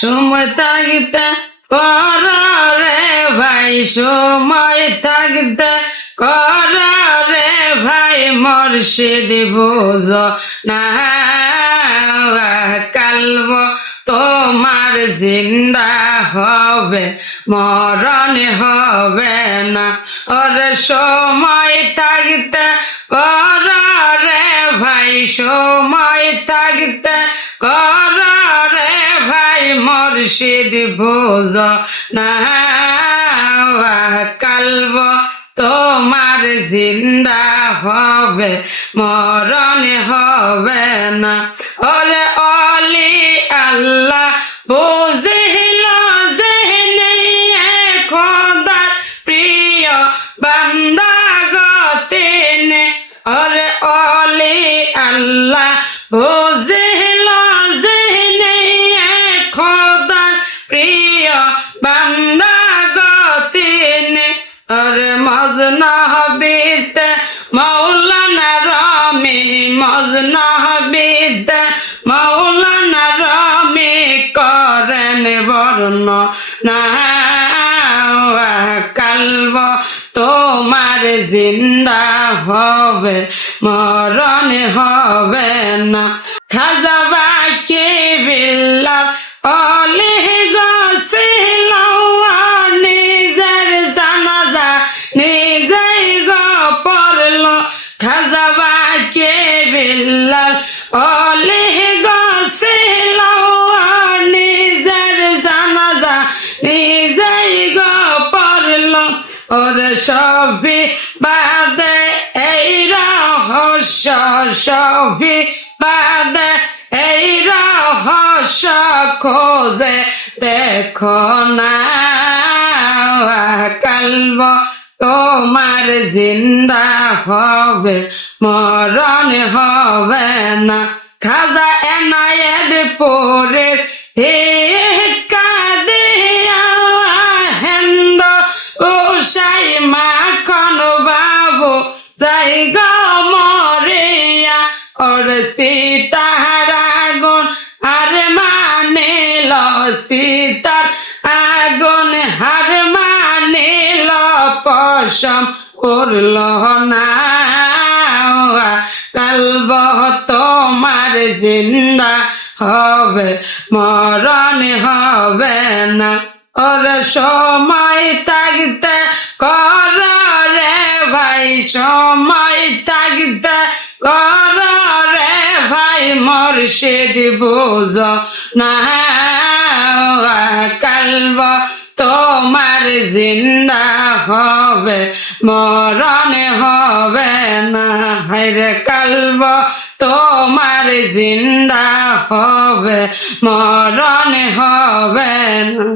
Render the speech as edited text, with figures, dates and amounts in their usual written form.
সময় থাকিতে কর রে ভাই, সময় থাকিতে কর রে ভাই, মুর্শিদ বুঝ না কালব তোমার জিন্দা হবে, মরণ হবে না। ওরে সময় থাকিতে কর রে ভাই, সময় থাকিতে কর রে ভাই, মুর্শিদ বুঝ না কালব তোমার জিন্দা হবে, মরণ হবে না। ওরে অলি আল্লাহ বুঝিল যে খোদার প্রিয় বান্দা গতিনে, ওরে অলি আল্লাহ বুঝিল যে খোদার প্রিয় বান্দা গতিনে। ওরে মজনবিতে মৌলানা রমি, মজনবিতে মৌলানা রমি করেন বর্ণনা কালব তোমার জিন্দা হবে, মরণ হবে না। খাজা বাকি বিল্লাহ অলি গছিল নিজের জানাজা নিজেই গো পড়ল। খাজা বাকি বিল্লাহ অলি গছিল নিজের জানাজা নিজেই গো পড়ল। ওরে সবই বাদে এই রহস্য, সবই বাদে এই রহস্য খোঁজে দেখো না কালব তোমার জিন্দা হবে, মরণ হবে না। খাজা এনায়েত পরে হেন্দ উসাই মাখন বাবু যাই গো মরিয়া। ওর সীতার আগুন আর মানিল, সীতার আগুন হার মানিল, পশম উড়ল না কালব তোমার জিন্দা হবে, মরণ হবে না। ওর সময় থাকতে কর রে ভাই, সময় থাকতে কর রে ভাই, মুর্শিদ বুঝ না কালব তোমার জিন্দা হবে, মরণ হবে না। হায়রে কালব তোমার জিন্দা হবে, মরণ হবে না।